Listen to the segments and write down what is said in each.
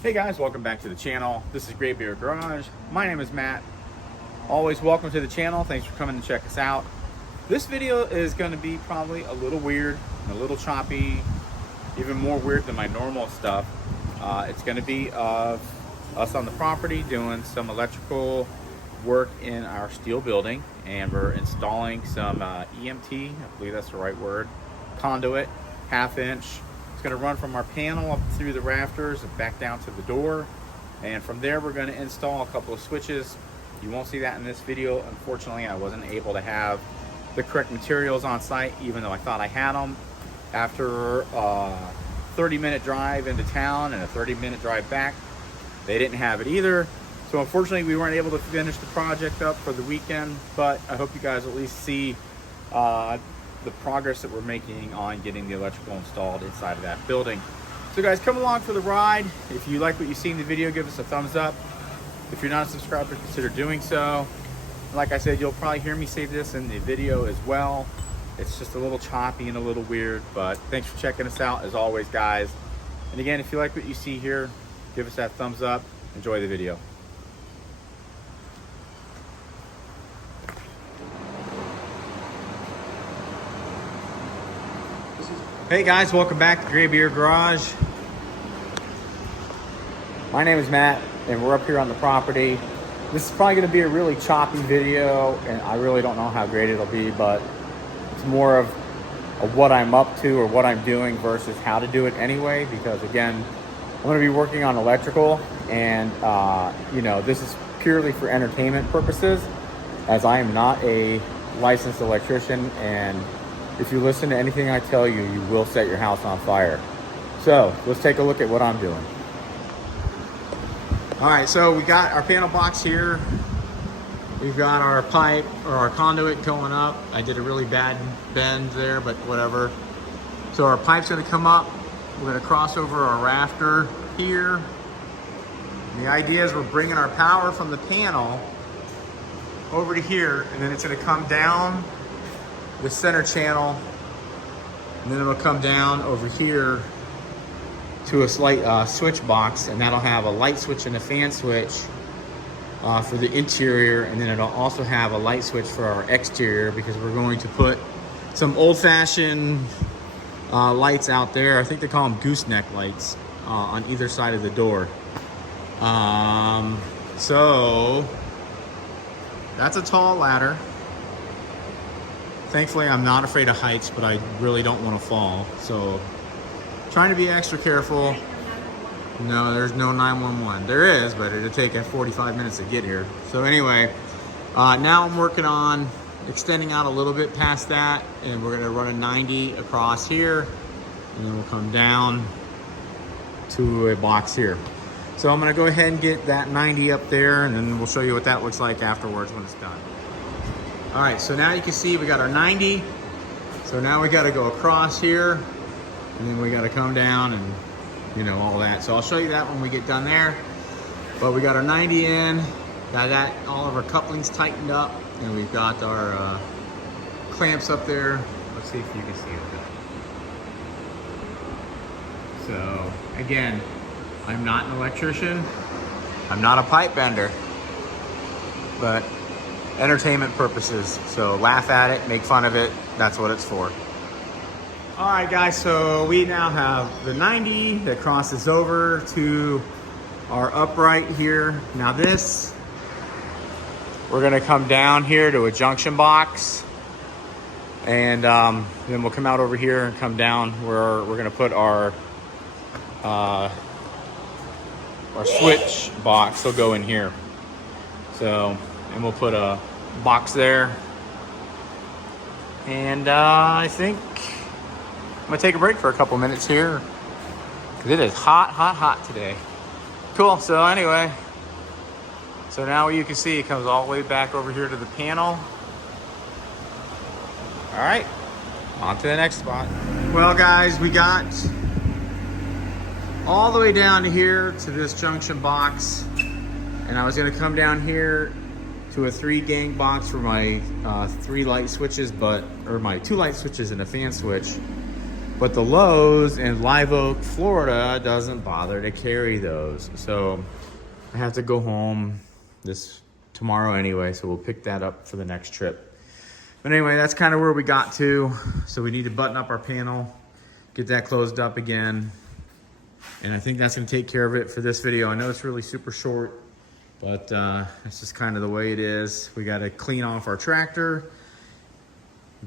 Hey guys, welcome back to the channel. This is Gray Beard Garage. My name is Matt. Always welcome to the channel. Thanks for coming to check us out. This video is going to be probably a little weird, a little choppy, even more weird than my normal stuff. It's going to be of us on the property doing some electrical work in our steel building, and we're installing some EMT, I believe that's the right word, conduit, 1/2 inch. It's going to run from our panel up through the rafters and back down to the door, and from there we're going to install a couple of switches. You won't see that in this video. Unfortunately, I wasn't able to have the correct materials on site, even though I thought I had them. After a 30-minute drive into town and a 30-minute drive back, they didn't have it either. So unfortunately, we weren't able to finish the project up for the weekend, but I hope you guys at least see the progress that we're making on getting the electrical installed inside of that building. So guys, come along for the ride. If you like what you see in the video, give us a thumbs up. If you're not a subscriber, consider doing so. Like I said, you'll probably hear me say this in the video as well. It's just a little choppy and a little weird, but thanks for checking us out as always, guys. And again, if you like what you see here, give us that thumbs up. Enjoy the video. Hey guys, welcome back to Gray Beard Garage. My name is Matt, and we're up here on the property. This is probably going to be a really choppy video, and I really don't know how great it'll be, but it's more of what I'm up to or what I'm doing versus how to do it anyway, because again, I'm going to be working on electrical, and you know, this is purely for entertainment purposes, as I am not a licensed electrician, and if you listen to anything I tell you, you will set your house on fire. So let's take a look at what I'm doing. All right, so we got our panel box here. We've got our pipe or our conduit going up. I did a really bad bend there, but whatever. So our pipe's gonna come up. We're gonna cross over our rafter here. And the idea is we're bringing our power from the panel over to here, and then it's gonna come down the center channel, and then it'll come down over here to a slight switch box, and that'll have a light switch and a fan switch for the interior, and then it'll also have a light switch for our exterior, because we're going to put some old-fashioned lights out there. I think they call them gooseneck lights on either side of the door. So that's a tall ladder. Thankfully, I'm not afraid of heights, but I really don't want to fall. So, trying to be extra careful. No, there's no 911. There is, but it'll take 45 minutes to get here. So anyway, now I'm working on extending out a little bit past that, and we're gonna run a 90 across here, and then we'll come down to a box here. So I'm gonna go ahead and get that 90 up there, and then we'll show you what that looks like afterwards when it's done. All right, so now you can see we got our 90. So now we got to go across here, and then we got to come down and, you know, all that. So I'll show you that when we get done there. But we got our 90 in, got that, all of our couplings tightened up, and we've got our clamps up there. Let's see if you can see it. So again, I'm not an electrician. I'm not a pipe bender, but entertainment purposes. So laugh at it, make fun of it. That's what it's for. All right, guys, so we now have the 90 that crosses over to our upright here. Now this, we're gonna come down here to a junction box, and then we'll come out over here and come down where we're gonna put our switch box. Will go in here. So, and we'll put a box there. And I think I'm gonna take a break for a couple minutes here, because it is hot, hot, hot today. Cool, so anyway, so now you can see it comes all the way back over here to the panel. All right, on to the next spot. Well guys, we got all the way down to here to this junction box, and I was gonna come down here to a 3-gang box for my 3 light switches, or my 2 light switches and a fan switch. But the Lowe's in Live Oak, Florida doesn't bother to carry those. So I have to go home tomorrow anyway, so we'll pick that up for the next trip. But anyway, that's kind of where we got to. So we need to button up our panel, get that closed up again. And I think that's gonna take care of it for this video. I know it's really super short, but it's just kind of the way it is. We gotta clean off our tractor,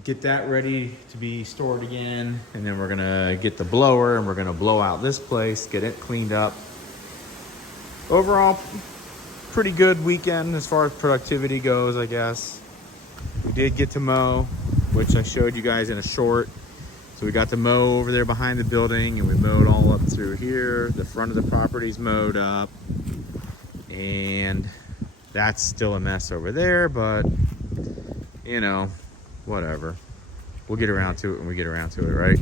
get that ready to be stored again, and then we're gonna get the blower and we're gonna blow out this place, get it cleaned up. Overall, pretty good weekend as far as productivity goes, I guess. We did get to mow, which I showed you guys in a short. So we got to mow over there behind the building, and we mowed all up through here. The front of the property's mowed up, and that's still a mess over there, but you know, whatever. We'll get around to it when we get around to it, right?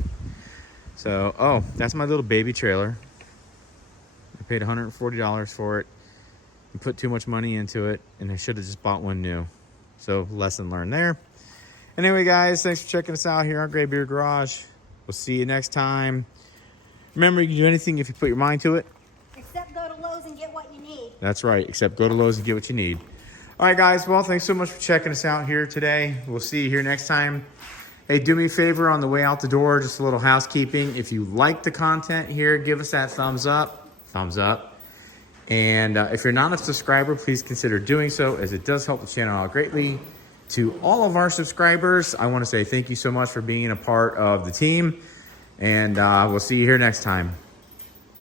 So, oh, that's my little baby trailer. I paid $140 for it and put too much money into it, and I should have just bought one new. So, lesson learned there. Anyway, guys, thanks for checking us out here on Graybeard Garage. We'll see you next time. Remember, you can do anything if you put your mind to it. Except go to Lowe's and get what you need. That's right, except go to Lowe's and get what you need. All right, guys, well, thanks so much for checking us out here today. We'll see you here next time. Hey, do me a favor on the way out the door, just a little housekeeping. If you like the content here, give us that thumbs up. And if you're not a subscriber, please consider doing so, as it does help the channel out greatly. To all of our subscribers, I want to say thank you so much for being a part of the team, and we'll see you here next time.